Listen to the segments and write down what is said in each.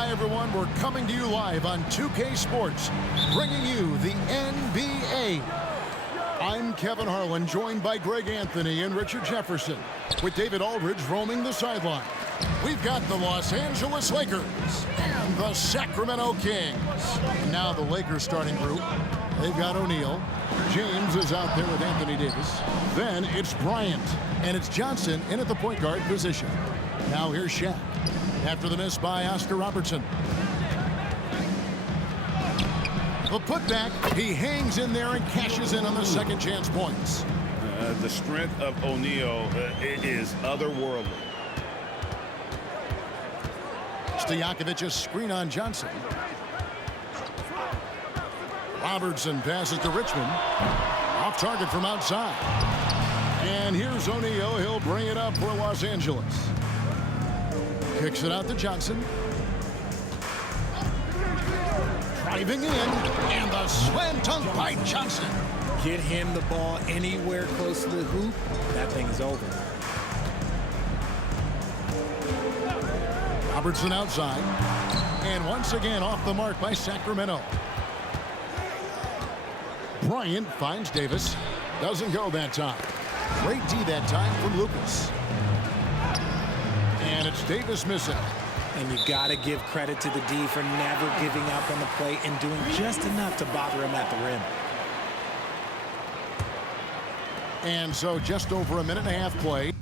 Hi, everyone. We're coming to you live on 2K Sports, bringing you the NBA. I'm Kevin Harlan, joined by Greg Anthony and Richard Jefferson, with David Aldridge roaming the sideline. We've got the Los Angeles Lakers and the Sacramento Kings. Now the Lakers starting group. They've got O'Neal. James is out there with Anthony Davis. Then it's Bryant. And it's Johnson in at the point guard position. Now here's Shaq. After the miss by Oscar Robertson. The putback, he hangs in there and cashes in on the second chance points. The strength of O'Neal is otherworldly. Stojakovic's screen on Johnson. Robertson passes to Richmond. Off target from outside. And here's O'Neal. He'll bring it up for Los Angeles. Kicks it out to Johnson. Driving in, and the slam dunk by Johnson. Get him the ball anywhere close to the hoop, that thing is over. Robertson outside. And once again off the mark by Sacramento. Bryant finds Davis. Doesn't go that time. Great D that time from Lucas. And it's Davis missing. And you got to give credit to the D for never giving up on the play and doing just enough to bother him at the rim. And so just over a minute and a half play.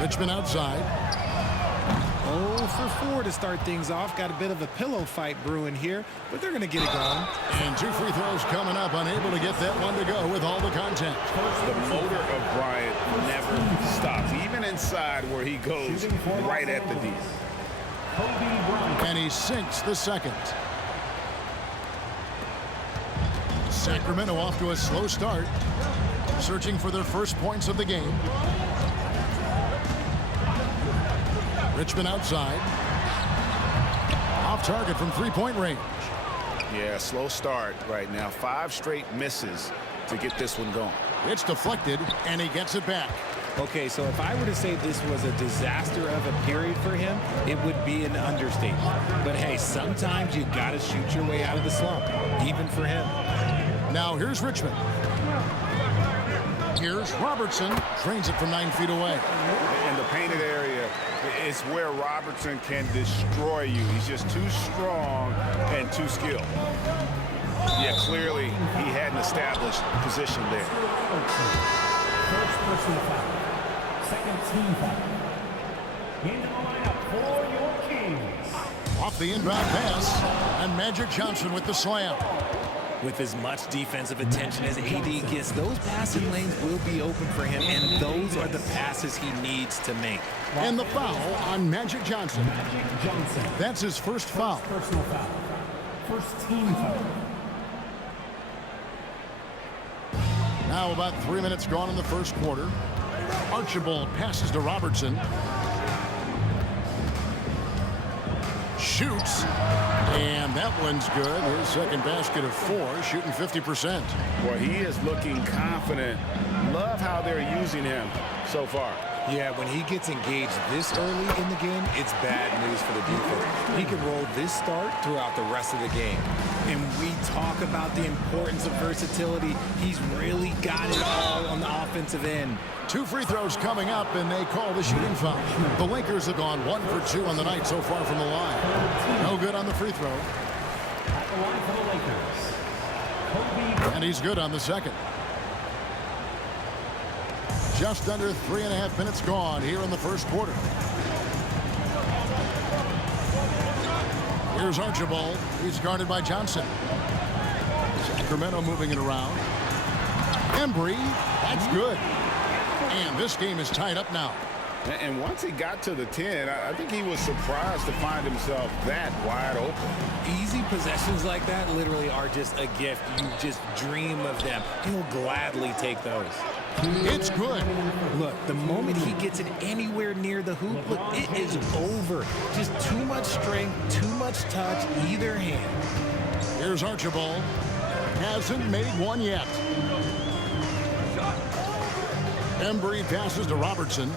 Richmond outside. 0 for 4 to start things off. Got a bit of a pillow fight brewing here, but they're going to get it going. And 2 free throws coming up, unable to get that one to go with all the content. The motor of Bryant never stops, even inside where he goes right at the D. And he sinks the second. Sacramento off to a slow start, searching for their first points of the game. Richmond outside. Off target from three-point range. Yeah, slow start right now. 5 straight misses to get this one going. It's deflected, and he gets it back. Okay, so if I were to say this was a disaster of a period for him, it would be an understatement. But hey, sometimes you got to shoot your way out of the slump, even for him. Now here's Richmond. Here's Robertson. Drains it from 9 feet away. In the painted area is where Robertson can destroy you. He's just too strong and too skilled. Yeah, clearly he had an established position there. First personal foul. Second team foul. Into the lineup for your Kings. Off the inbound pass, and Magic Johnson with the slam. With as much defensive attention as AD gets, those passing lanes will be open for him, and those are the passes he needs to make. And the foul on Magic Johnson. Magic Johnson. That's his first foul. Personal foul. First team foul. Now about 3 minutes gone in the first quarter. Archibald passes to Robertson. Shoots. And that one's good. His second basket of 4, shooting 50%. Boy, he is looking confident. Love how they're using him so far. Yeah, when he gets engaged this early in the game, it's bad news for the defense. He can roll this start throughout the rest of the game. And we talk about the importance of versatility. He's really got it all on the offensive end. 2 free throws coming up, and they call the shooting foul. The Lakers have gone 1 for 2 on the night so far from the line. No good on the free throw. At the line for the Lakers. Kobe. And he's good on the second. Just under 3.5 minutes gone here in the first quarter. Here's Archibald. He's guarded by Johnson. Sacramento moving it around. Embry, that's good. And this game is tied up now. And once he got to the 10, I think he was surprised to find himself that wide open. Easy possessions like that literally are just a gift. You just dream of them. He'll gladly take those. It's good. Look, the moment he gets it anywhere near the hoop, look, it is over. Just too much strength, too much touch, either hand. Here's Archibald. Hasn't made one yet. Embry passes to Robertson.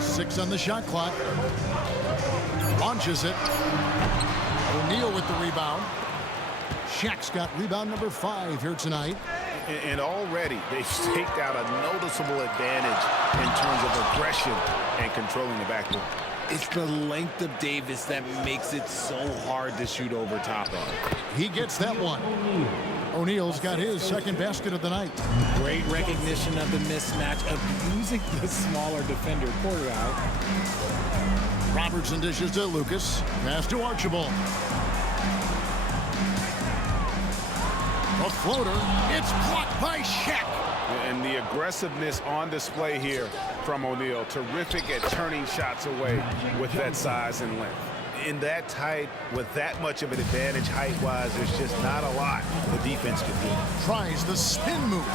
6 on the shot clock. Launches it. O'Neal with the rebound. Shaq's got rebound number 5 here tonight. And already they've staked out a noticeable advantage in terms of aggression and controlling the backboard. It's the length of Davis that makes it so hard to shoot over top of. He gets that one. O'Neal's got his second basket of the night. Great recognition of the mismatch of using the smaller defender quarter out. Robertson dishes to Lucas. Pass to Archibald. A floater. It's blocked by Shaq. And the aggressiveness on display here from O'Neal. Terrific at turning shots away with that size and length. In that tight, with that much of an advantage height-wise, there's just not a lot the defense can do. Tries the spin move.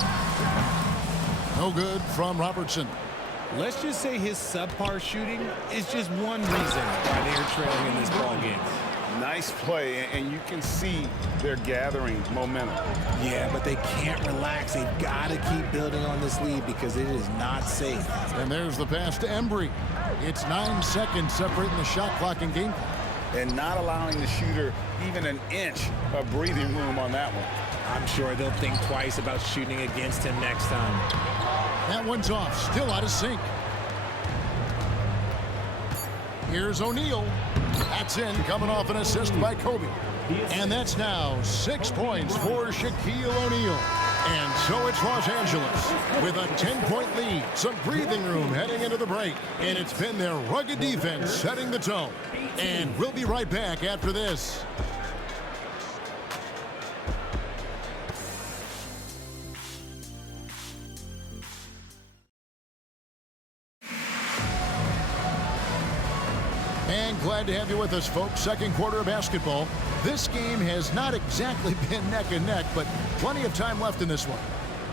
No good from Robertson. Let's just say his subpar shooting is just one reason why they are trailing in this ball game. Nice play, and you can see they're gathering momentum. Yeah, but they can't relax. They've got to keep building on this lead because it is not safe. And there's the pass to Embry. It's 9 seconds separating the shot clock and game clock. And not allowing the shooter even an inch of breathing room on that one. I'm sure they'll think twice about shooting against him next time. That one's off, still out of sync. Here's O'Neal. That's in, coming off an assist by Kobe. And that's now 6 points for Shaquille O'Neal. And so it's Los Angeles with a 10-point lead. Some breathing room heading into the break. And it's been their rugged defense setting the tone. And we'll be right back after this. And glad to have you with us, folks. Second quarter of basketball. This game has not exactly been neck and neck, but plenty of time left in this one.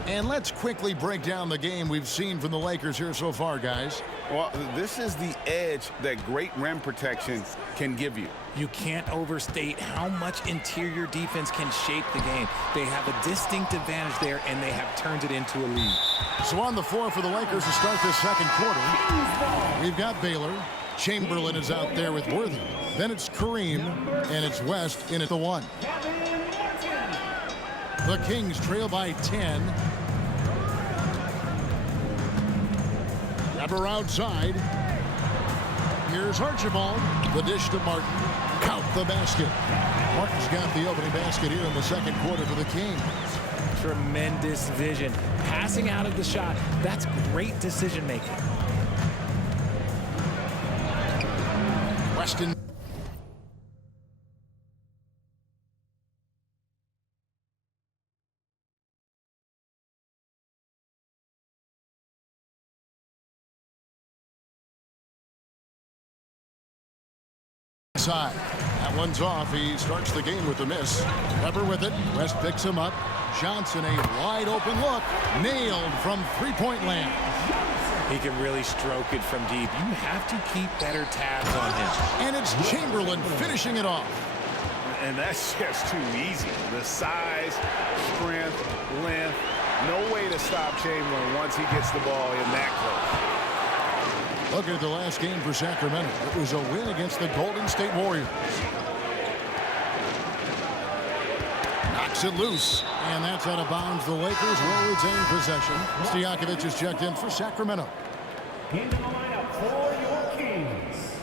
And let's quickly break down the game we've seen from the Lakers here so far, guys. Well, this is the edge that great rim protection can give you. You can't overstate how much interior defense can shape the game. They have a distinct advantage there, and they have turned it into a lead. So on the floor for the Lakers to start this second quarter, we've got Baylor. Chamberlain is out there with Worthy. Then it's Kareem, and it's West in at the 1. The Kings trail by 10. Weber outside. Here's Archibald. The dish to Martin. Count the basket. Martin's got the opening basket here in the second quarter for the Kings. Tremendous vision. Passing out of the shot. That's great decision making. Weston. Side. That one's off. He starts the game with a miss. Weber with it. West picks him up. Johnson, a wide open look. Nailed from three-point land. He can really stroke it from deep. You have to keep better tabs on him. And it's Chamberlain finishing it off. And that's just too easy. The size, strength, length. No way to stop Chamberlain once he gets the ball in that close. Look at the last game for Sacramento. It was a win against the Golden State Warriors. Knocks it loose. And that's out of bounds. The Lakers will retain possession. Stojakovic is checked in for Sacramento. Into the lineup for your Kings.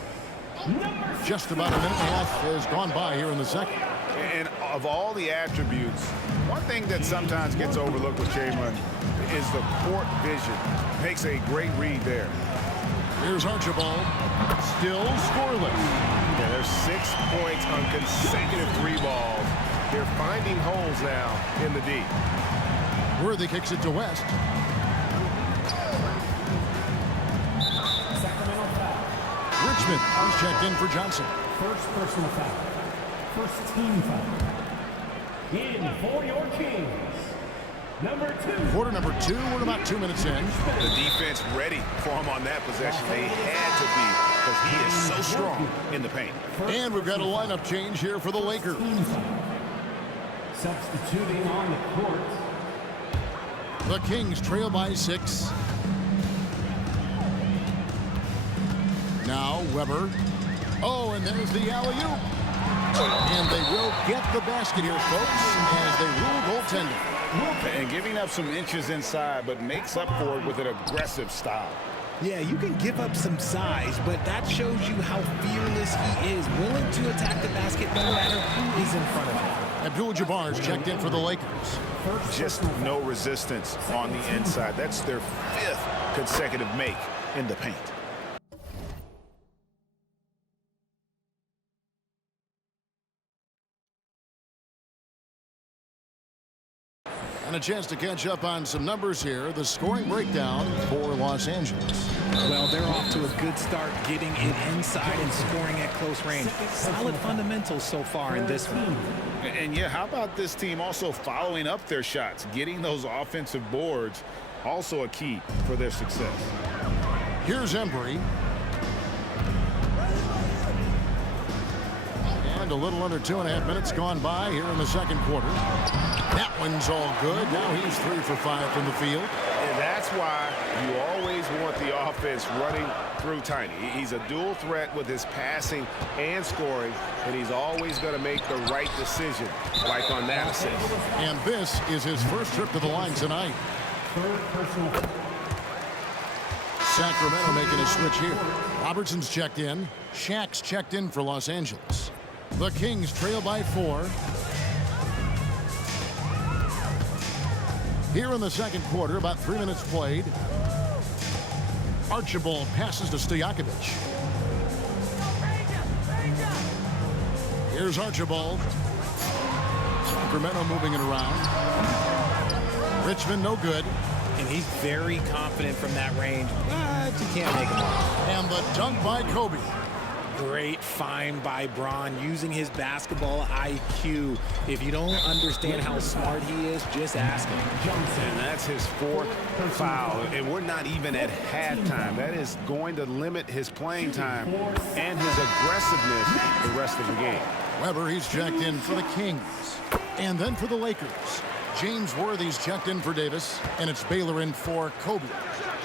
Just about a minute and a half has gone by here in the second. And of all the attributes, one thing that sometimes gets overlooked with Chamberlain is the court vision. Makes a great read there. Here's Archibald. Still scoreless. Yeah, there's 6 points on consecutive 3 balls. They're finding holes now in the D. Worthy kicks it to West. Sacramento foul. Richmond is checked in for Johnson. First personal foul. First team foul. In for your Kings. Number 2. Quarter number 2. We're about 2 minutes in. The defense ready for him on that possession. They had to be because he is so strong in the paint. And we've got a lineup change here for the Lakers. Substituting on the court. The Kings trail by 6. Now Weber. Oh, and there's the alley-oop. And they will get the basket here, folks, as they rule goaltending. And giving up some inches inside, but makes up for it with an aggressive style. Yeah, you can give up some size, but that shows you how fearless he is, willing to attack the basket no matter who is in front of him. Abdul-Jabbar's checked in for the Lakers. Just no resistance on the inside. That's their 5th consecutive make in the paint. And a chance to catch up on some numbers here. The scoring breakdown for Los Angeles. Well, they're off to a good start getting it inside and scoring at close range. Solid fundamentals so far in this one. And yeah, how about this team also following up their shots? Getting those offensive boards, also a key for their success. Here's Embry. And a little under 2.5 minutes gone by here in the second quarter. That one's all good. Now he's 3 for 5 from the field. And that's why you always want the offense running through Tiny. He's a dual threat with his passing and scoring, and he's always going to make the right decision, like on that assist. And this is his first trip to the line tonight. Sacramento making a switch here. Robertson's checked in. Shaq's checked in for Los Angeles. The Kings trail by 4. Here in the second quarter, about 3 minutes played. Archibald passes to Stojakovic. Here's Archibald. Sacramento moving it around. Richmond no good. And he's very confident from that range, but he can't make him off. And the dunk by Kobe. Great find by Bron using his basketball IQ. If you don't understand how smart he is, just ask him. And that's his 4th foul. And we're not even at halftime. That is going to limit his playing time and his aggressiveness the rest of the game. Weber, he's checked in for the Kings. And then for the Lakers. James Worthy's checked in for Davis. And it's Baylor in for Kobe.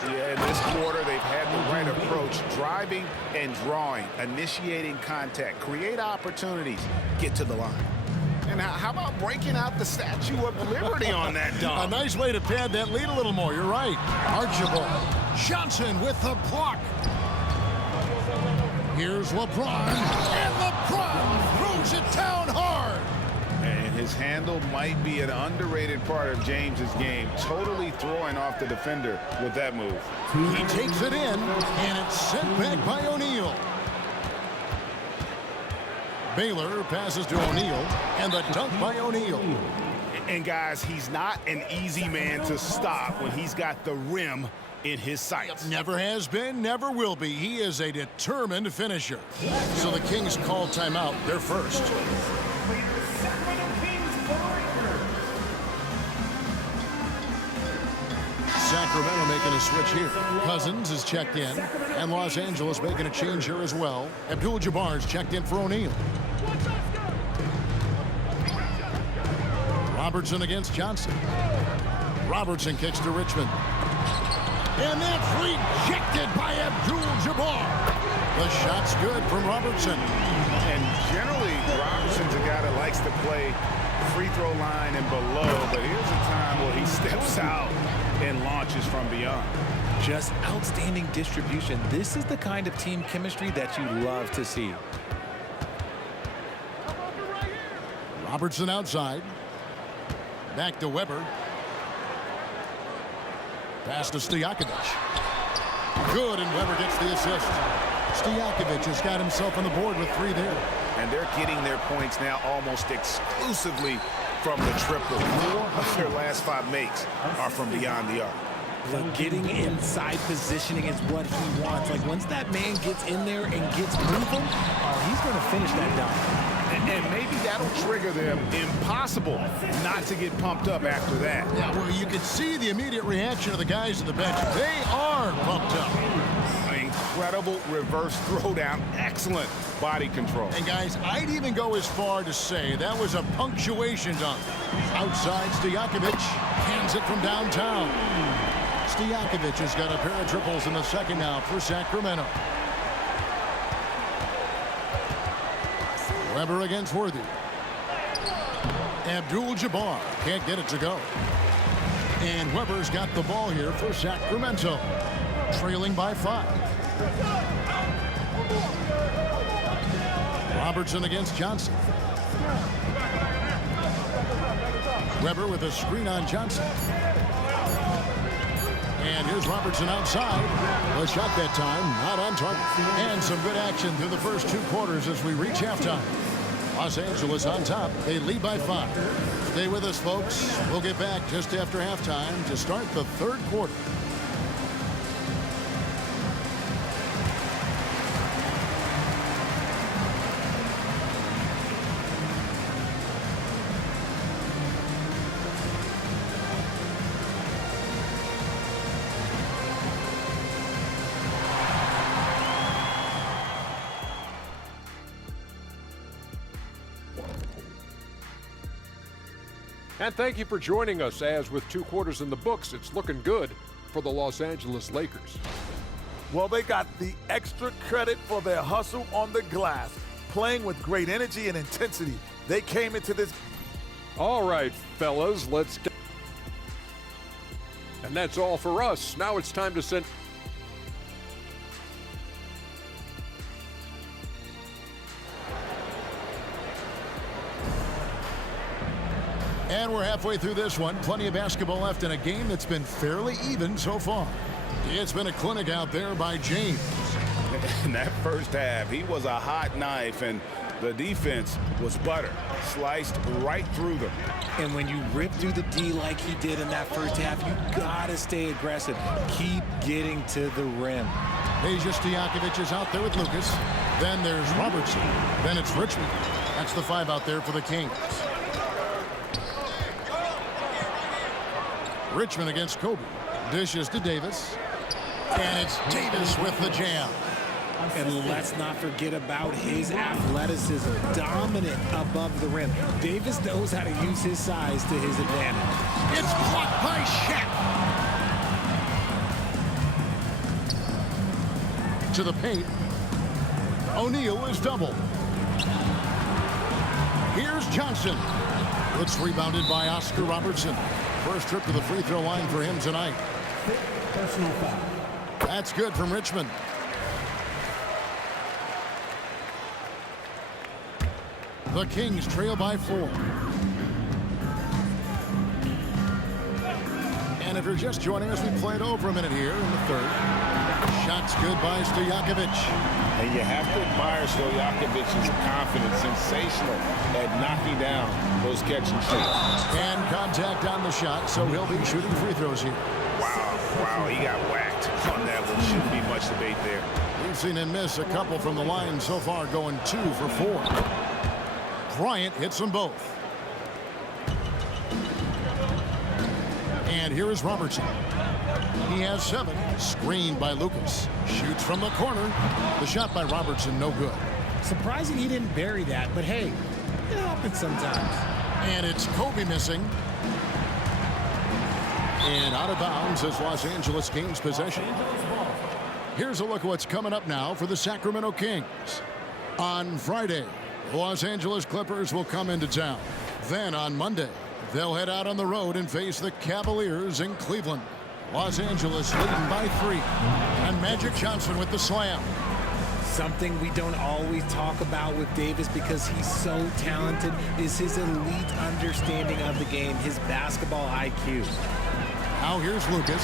Yeah, in this quarter, they've had the right approach, driving and drawing, initiating contact, create opportunities, get to the line. And how about breaking out the Statue of Liberty on that dunk? A nice way to pad that lead a little more. You're right. Archibald. Johnson with the block. Here's LeBron. And LeBron throws it down hard. And his handle might be an underrated part of James's game, totally throwing off the defender with that move. He takes it in, and it's sent back by O'Neal. Baylor passes to O'Neal, and the dunk by O'Neal. And guys, he's not an easy man to stop when he's got the rim in his sights. Never has been, never will be. He is a determined finisher. So the Kings call timeout, their first. Sacramento making a switch here. Cousins is checked in, and Los Angeles making a change here as well. Abdul-Jabbar's checked in for O'Neal. Robertson against Johnson. Robertson kicks to Richmond. And that's rejected by Abdul-Jabbar. The shot's good from Robertson. And generally, Robertson's a guy that likes to play free throw line and below, but here's a time where he steps out and launches from beyond. Just outstanding distribution. This is the kind of team chemistry that you love to see. Robertson outside. Back to Weber. Pass to Stojakovic. Good, and Weber gets the assist. Stojakovic has got himself on the board with 3 there. And they're getting their points now almost exclusively from the triple. 4 of their last 5 makes are from beyond the arc. Like getting inside positioning is what he wants. Like once that man gets in there and gets moving, he's going to finish that dunk. And maybe that'll trigger them. Impossible not to get pumped up after that. Yeah, well, you can see the immediate reaction of the guys on the bench. They are pumped up. An incredible reverse throwdown. Excellent body control. And guys, I'd even go as far to say that was a punctuation dunk. Outside, Stojakovic hands it from downtown. Stojakovic has got a pair of triples in the second now for Sacramento. Weber against Worthy. Abdul-Jabbar can't get it to go. And Weber's got the ball here for Sacramento. Trailing by 5. Robertson against Johnson. Weber with a screen on Johnson. And here's Robertson outside. A shot that time, not on target. And some good action through the first 2 quarters as we reach halftime. Los Angeles on top. They lead by 5. Stay with us, folks. We'll get back just after halftime to start the 3rd quarter. And thank you for joining us as with 2 quarters in the books, it's looking good for the Los Angeles Lakers. Well, they got the extra credit for their hustle on the glass, playing with great energy and intensity. They came into this. All right, fellas, let's get. And that's all for us. Now it's time to send. And we're halfway through this one. Plenty of basketball left in a game that's been fairly even so far. It's been a clinic out there by James. In that first half, he was a hot knife, and the defense was butter. Sliced right through them. And when you rip through the D like he did in that first half, you gotta stay aggressive. Keep getting to the rim. Peja Stojakovic is out there with Lucas. Then there's Robertson. Then it's Richmond. That's the 5 out there for the Kings. Richmond against Kobe. Dishes to Davis. And it's Davis with the jam. And let's not forget about his athleticism. Dominant above the rim. Davis knows how to use his size to his advantage. It's blocked by Shaq. To the paint. O'Neal is doubled. Here's Johnson. It's rebounded by Oscar Robertson. First trip to the free throw line for him tonight. Personal foul. That's good from Richmond. The Kings trail by 4. And if you're just joining us, we played over a minute here in the third. Shots good by Stojakovic. And you have to admire Stojakovic's confidence. Sensational at knocking down those catch and shoots. And contact on the shot, so he'll be shooting free throws here. Wow, he got whacked on that one. Shouldn't be much debate there. We've seen him miss a couple from the line so far, going 2 for 4. Bryant hits them both. And here is Robertson. He has 7. Screened by Lucas. Shoots from the corner. The shot by Robertson, no good. Surprising he didn't bury that, but hey, it happens sometimes. And it's Kobe missing. And out of bounds as Los Angeles gains possession. Here's a look at what's coming up now for the Sacramento Kings. On Friday, the Los Angeles Clippers will come into town. Then on Monday, they'll head out on the road and face the Cavaliers in Cleveland. Los Angeles leading by 3. And Magic Johnson with the slam. Something we don't always talk about with Davis because he's so talented is his elite understanding of the game, his basketball IQ. Now here's Lucas.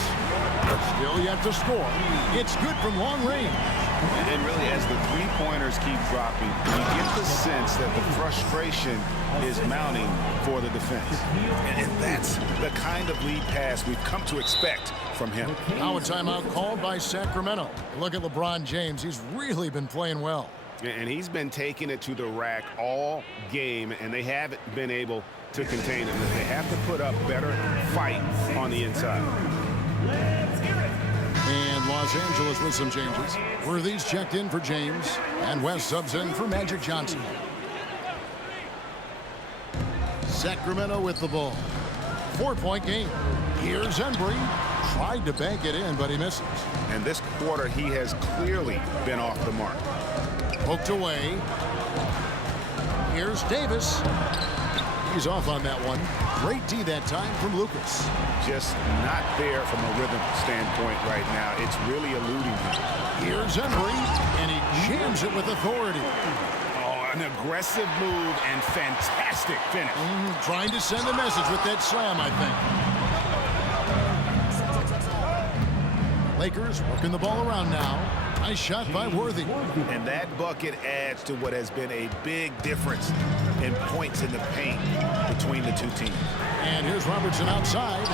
Still yet to score. It's good from long range. And really, as the three-pointers keep dropping, you get the sense that the frustration is mounting for the defense. And that's the kind of lead pass we've come to expect from him. Now a timeout called by Sacramento. Look at LeBron James. He's really been playing well. And he's been taking it to the rack all game, and they haven't been able to contain it. They have to put up better fight on the inside. And Los Angeles with some changes. Worthy's checked in for James, and West subs in for Magic Johnson. Sacramento with the ball. 4-point game. Here's Embry. Tried to bank it in, but he misses. And this quarter, he has clearly been off the mark. Poked away. Here's Davis. He's off on that one. Great D that time from Lucas. Just not there from a rhythm standpoint right now. It's really eluding him. Here's Embry, and he jams it with authority. Oh, an aggressive move and fantastic finish. Trying to send a message with that slam, I think. Lakers working the ball around now. Nice shot by Worthy. And that bucket adds to what has been a big difference in points in the paint between the two teams. And here's Robertson outside.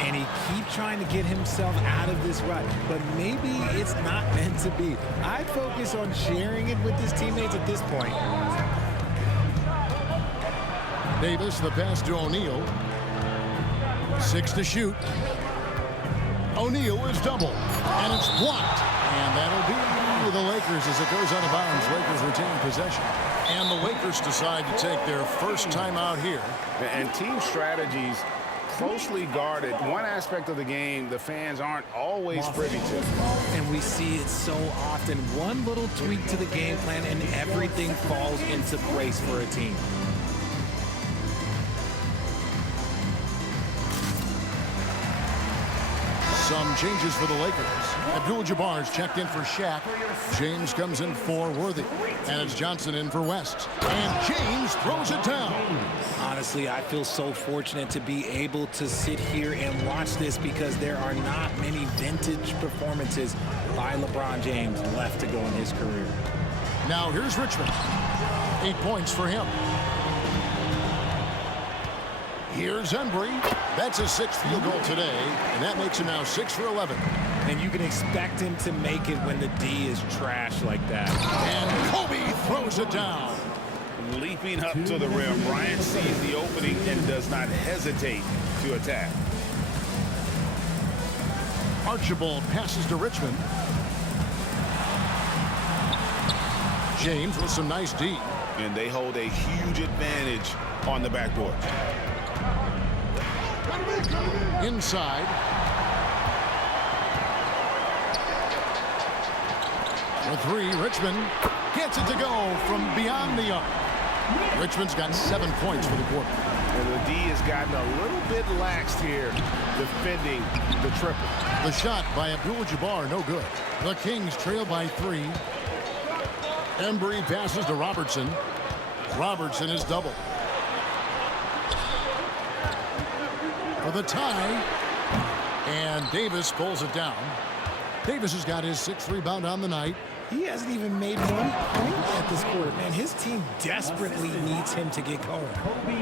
And he keeps trying to get himself out of this rut, but maybe it's not meant to be. I'd focus on sharing it with his teammates at this point. Davis, the pass to O'Neal. 6 to shoot. O'Neal is doubled, and it's blocked. And that'll be the Lakers as it goes out of bounds. Lakers retain possession. And the Lakers decide to take their first time out here. And team strategies closely guarded. One aspect of the game the fans aren't always privy to. And we see it so often. One little tweak to the game plan and everything falls into place for a team. So Some changes for the Lakers. Abdul-Jabbar's checked in for Shaq. James comes in for Worthy. And it's Johnson in for West. And James throws it down. Honestly, I feel so fortunate to be able to sit here and watch this because there are not many vintage performances by LeBron James left to go in his career. Now here's Richmond. 8 points for him. Here's Embry. That's his 6th field goal today, and that makes him now 6 for 11. And you can expect him to make it when the D is trash like that. And Kobe throws it down. Leaping up to the rim, Bryant sees the opening and does not hesitate to attack. Archibald passes to Richmond. James with some nice D. And they hold a huge advantage on the backboard. Inside. For 3, Richmond gets it to go from beyond the arc. Richmond's got 7 points for the quarter. And the D has gotten a little bit laxed here, defending the triple. The shot by Abdul-Jabbar, no good. The Kings trail by 3. Embry passes to Robertson. Robertson is double. For the tie. And Davis pulls it down. Davis has got his 6th rebound on the night. He hasn't even made 1 point at this quarter. Man, his team desperately needs him to get going.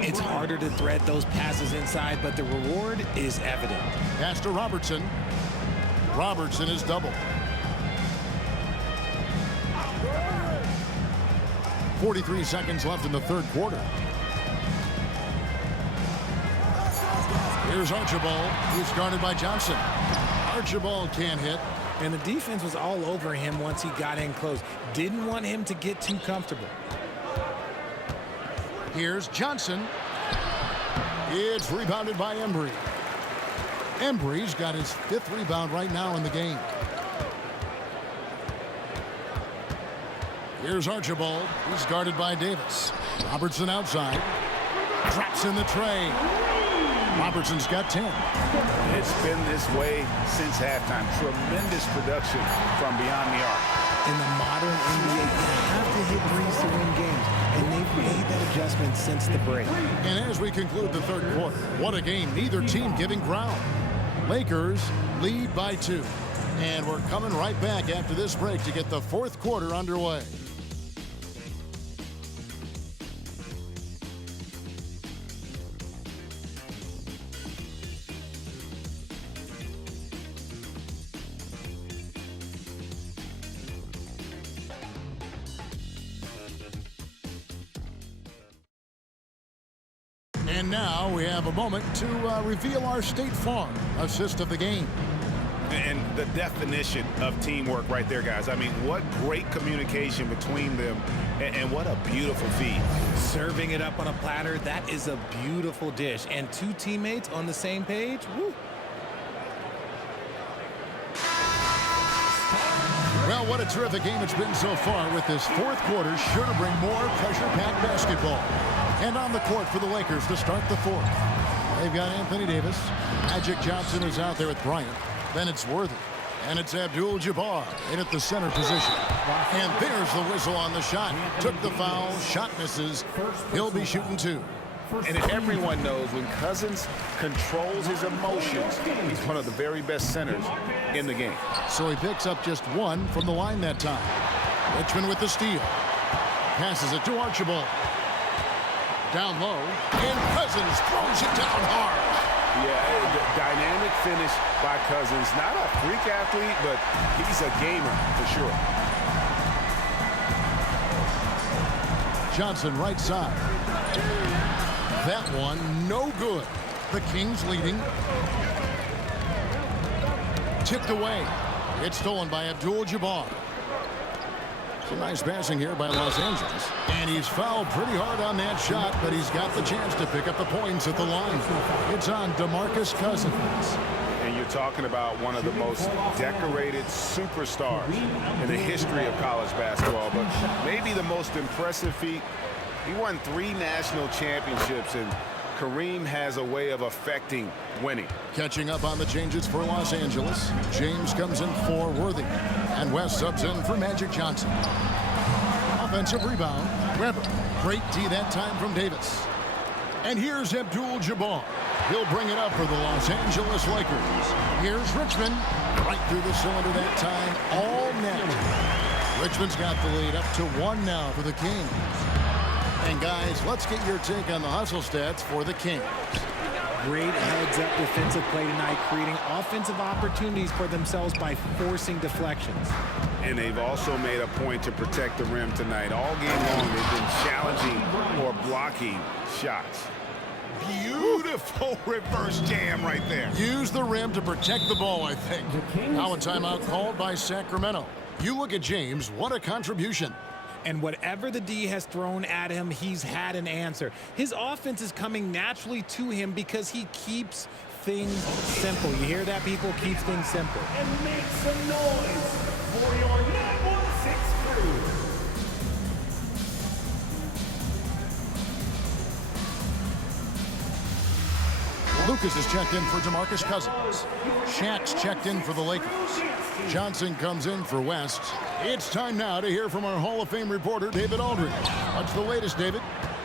It's harder to thread those passes inside, but the reward is evident. Pass to Robertson. Robertson is double. 43 seconds left in the 3rd quarter. Here's Archibald. He's guarded by Johnson. Archibald can't hit. And the defense was all over him once he got in close. Didn't want him to get too comfortable. Here's Johnson. It's rebounded by Embry. Embry's got his 5th rebound right now in the game. Here's Archibald. He's guarded by Davis. Robertson outside. Drops in the tray. Robertson's got 10. It's been this way since halftime. Tremendous production from beyond the arc. In the modern NBA, you have to hit threes to win games, and they've made that adjustment since the break. And as we conclude the 3rd quarter, what a game. Neither team giving ground. Lakers lead by 2. And we're coming right back after this break to get the 4th quarter underway. And now we have a moment to reveal our State Farm assist of the game. And the definition of teamwork right there, guys. I mean, what great communication between them, and what a beautiful feed. Serving it up on a platter, that is a beautiful dish. And 2 teammates on the same page, woo. Well, what a terrific game it's been so far, with this 4th quarter sure to bring more pressure-packed basketball. And on the court for the Lakers to start the 4th. They've got Anthony Davis. Magic Johnson is out there with Bryant. Then it's Worthy. And it's Abdul-Jabbar in at the center position. And there's the whistle on the shot. Took the foul. Shot misses. He'll be shooting 2. And everyone knows when Cousins controls his emotions, he's one of the very best centers in the game. So he picks up just 1 from the line that time. Richmond with the steal. Passes it to Archibald. Down low, and Cousins throws it down hard. Yeah, dynamic finish by Cousins. Not a freak athlete, but he's a gamer for sure. Johnson right side. That one, no good. The Kings leading. Tipped away. It's stolen by Abdul-Jabbar. Some nice passing here by Los Angeles. And he's fouled pretty hard on that shot, but he's got the chance to pick up the points at the line. It's on DeMarcus Cousins. And you're talking about one of the most decorated superstars in the history of college basketball, but maybe the most impressive feat. He won 3 national championships, and Kareem has a way of affecting winning. Catching up on the changes for Los Angeles. James comes in for Worthy. And West subs in for Magic Johnson. Offensive rebound. Weber. Great D that time from Davis. And here's Abdul-Jabbar. He'll bring it up for the Los Angeles Lakers. Here's Richmond. Right through the cylinder that time. All net. Richmond's got the lead up to 1 now for the Kings. And guys, let's get your take on the hustle stats for the Kings. Great heads-up defensive play tonight, creating offensive opportunities for themselves by forcing deflections. And they've also made a point to protect the rim tonight. All game long, they've been challenging or blocking shots. Beautiful reverse jam right there. Use the rim to protect the ball, I think. Now a timeout called by Sacramento. You look at James, what a contribution. And whatever the D has thrown at him, he's had an answer. His offense is coming naturally to him because he keeps things simple. You hear that, people? Keeps things simple. And make some noise for your 916 crew. Lucas is checked in for DeMarcus Cousins. Shaq's checked in for the Lakers. Johnson comes in for West. It's time now to hear from our Hall of Fame reporter, David Aldridge. What's the latest, David?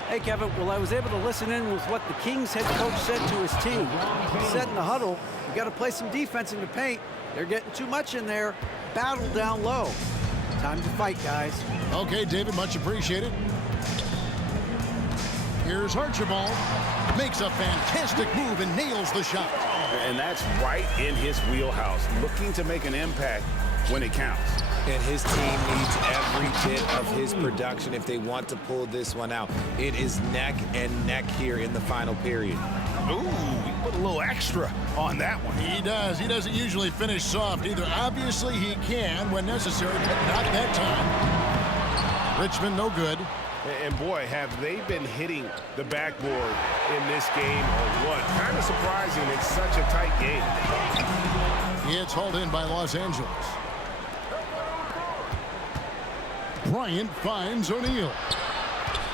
Hey, Kevin. Well, I was able to listen in with what the Kings head coach said to his team. He said in the huddle, you got to play some defense in the paint. They're getting too much in there. Battle down low. Time to fight, guys. Okay, David, much appreciated. Here's Archibald. Makes a fantastic move and nails the shot. And that's right in his wheelhouse, looking to make an impact when it counts. And his team needs every bit of his production if they want to pull this one out. It is neck and neck here in the final period. Ooh, he put a little extra on that one. He does. He doesn't usually finish soft either. Obviously, he can when necessary, but not that time. Richmond, no good. And boy, have they been hitting the backboard in this game or what? Kind of surprising. It's such a tight game. It's hauled in by Los Angeles. Bryant finds O'Neal.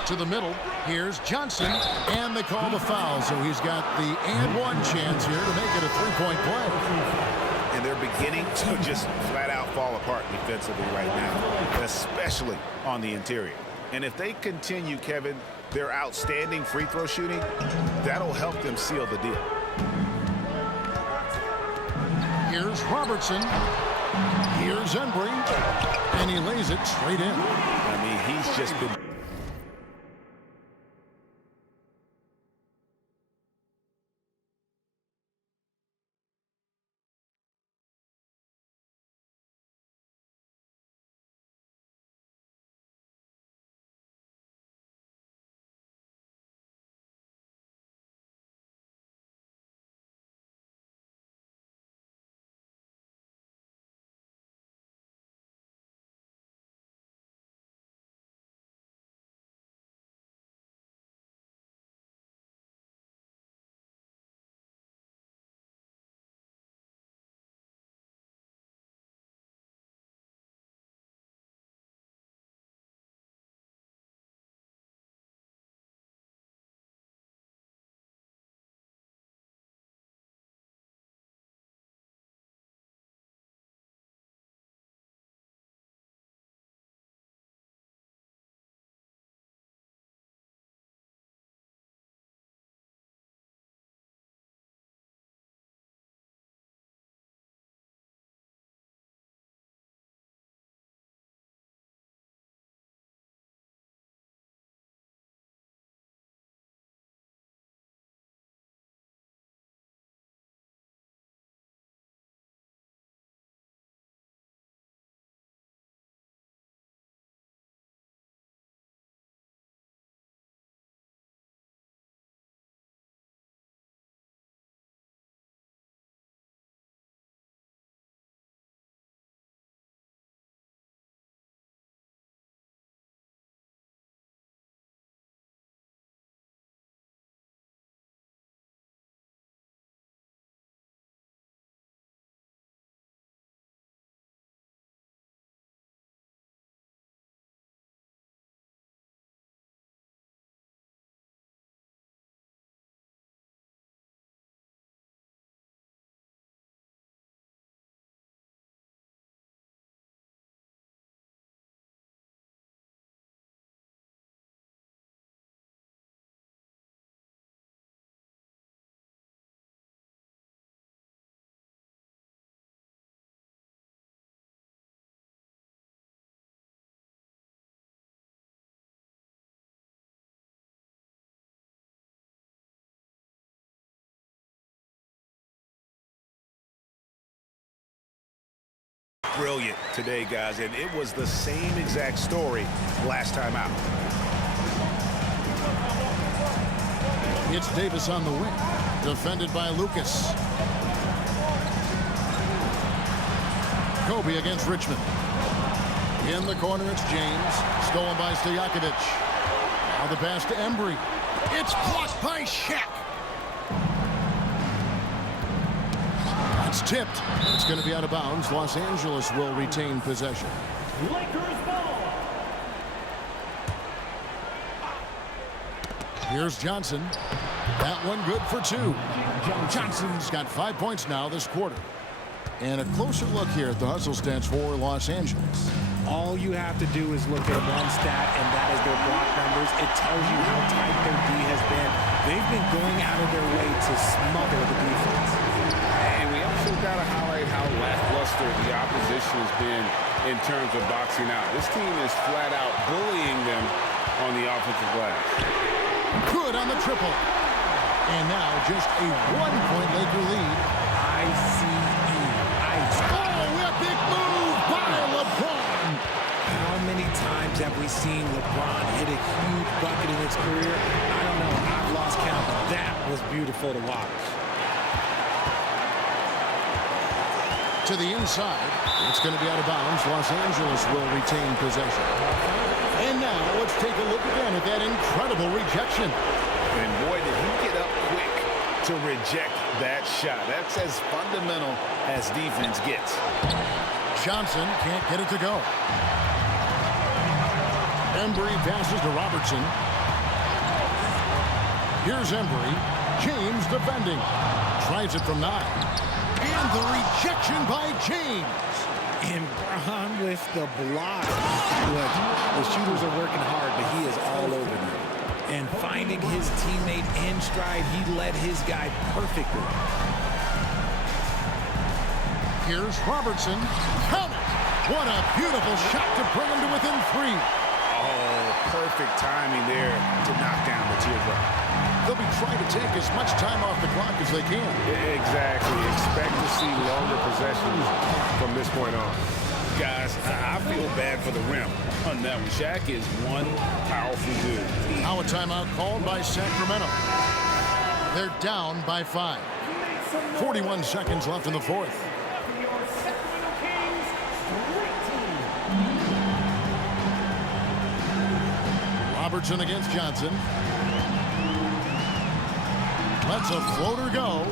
To the middle, here's Johnson, and they call the foul, so he's got the and one chance here to make it a three-point play. And they're beginning to just flat out fall apart defensively right now, especially on the interior. And if they continue, Kevin, their outstanding free throw shooting, that'll help them seal the deal. Here's Robertson. Here's Embry. And he lays it straight in. I mean, he's just been brilliant today, guys, and it was the same exact story last time out. It's Davis on the wing, defended by Lucas. Kobe against Richmond. In the corner, it's James, stolen by Stojakovic. Now the pass to Embry. It's blocked by Shaq. It's tipped. It's going to be out of bounds. Los Angeles will retain possession. Lakers ball. Here's Johnson. That one good for 2. Johnson's got 5 points now this quarter. And a closer look here at the hustle stats for Los Angeles. All you have to do is look at one stat, and that is their block numbers. It tells you how tight their D has been. They've been going out of their way to smother the defense. And we also got to highlight how lackluster the opposition has been in terms of boxing out. This team is flat out bullying them on the offensive glass. Good on the triple. And now just a 1-point Laker lead. ICE. Oh, a big move by LeBron. How many times have we seen LeBron hit a huge bucket in his career? I don't know. I've lost count, but that was beautiful to watch. To the inside. It's going to be out of bounds. Los Angeles will retain possession. And now let's take a look again at that incredible rejection. And boy, did he get up quick to reject that shot. That's as fundamental as defense gets. Johnson can't get it to go. Embry passes to Robertson. Here's Embry. James defending. Tries it from 9. And the rejection by James. And Bron with the block. Look, the shooters are working hard, but he is all over them. And finding his teammate in stride, he led his guy perfectly. Here's Robertson. Count it! What a beautiful shot to bring him to within 3. Oh, perfect timing there to knock down the teardrop. They'll be trying to take as much time off the clock as they can. Exactly. Expect to see longer possessions from this point on. Guys, I feel bad for the rim on that one. Shaq is one powerful dude. Now a timeout called by Sacramento. They're down by 5. 41 seconds left in the fourth. Robertson against Johnson. Lets a floater go.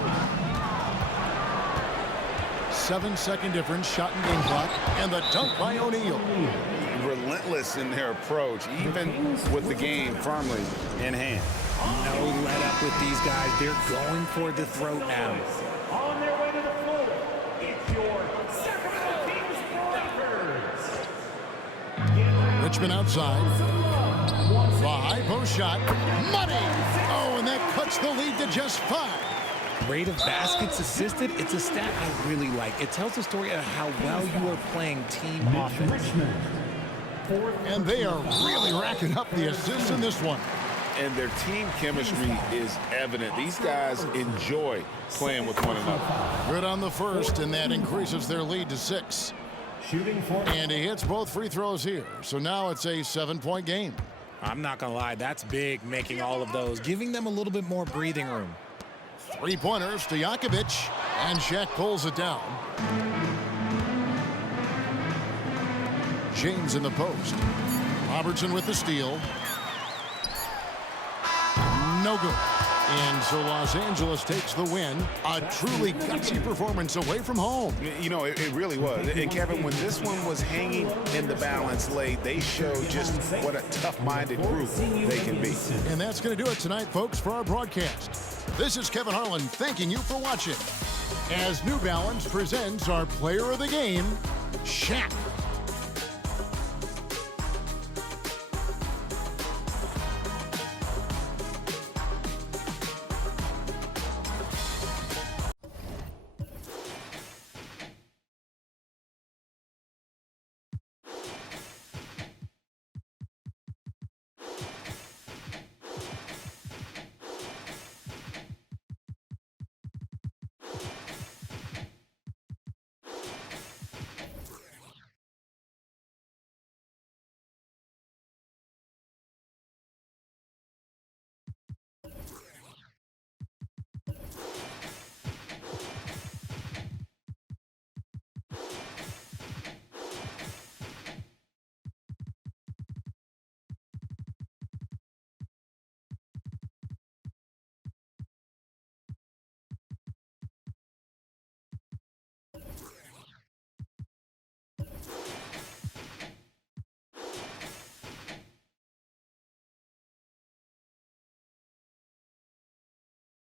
7-second difference, shot and game clock, and the dunk by O'Neal. Relentless in their approach, even with the game firmly in hand. No let up with these guys. They're going for the throat now. On their way to the floater, it's your Sacramento Kings Lakers. Richmond outside. The high post shot. Money! Oh, and that cuts the lead to just 5. Rate of baskets assisted, it's a stat I really like. It tells the story of how well you are playing team offense. And they are really racking up the assists in this one. And their team chemistry is evident. These guys enjoy playing with one another. Good on the first, and that increases their lead to 6. And he hits both free throws here. So now it's a 7-point game. I'm not going to lie, that's big, making all of those, giving them a little bit more breathing room. 3-pointers to Stojakovic, and Shaq pulls it down. James in the post. Robertson with the steal. No good. And so Los Angeles takes the win. A truly gutsy performance away from home. You know, it really was. And Kevin, when this one was hanging in the balance late, they showed just what a tough-minded group they can be. And that's going to do it tonight, folks, for our broadcast. This is Kevin Harlan thanking you for watching. As New Balance presents our player of the game, Shaq.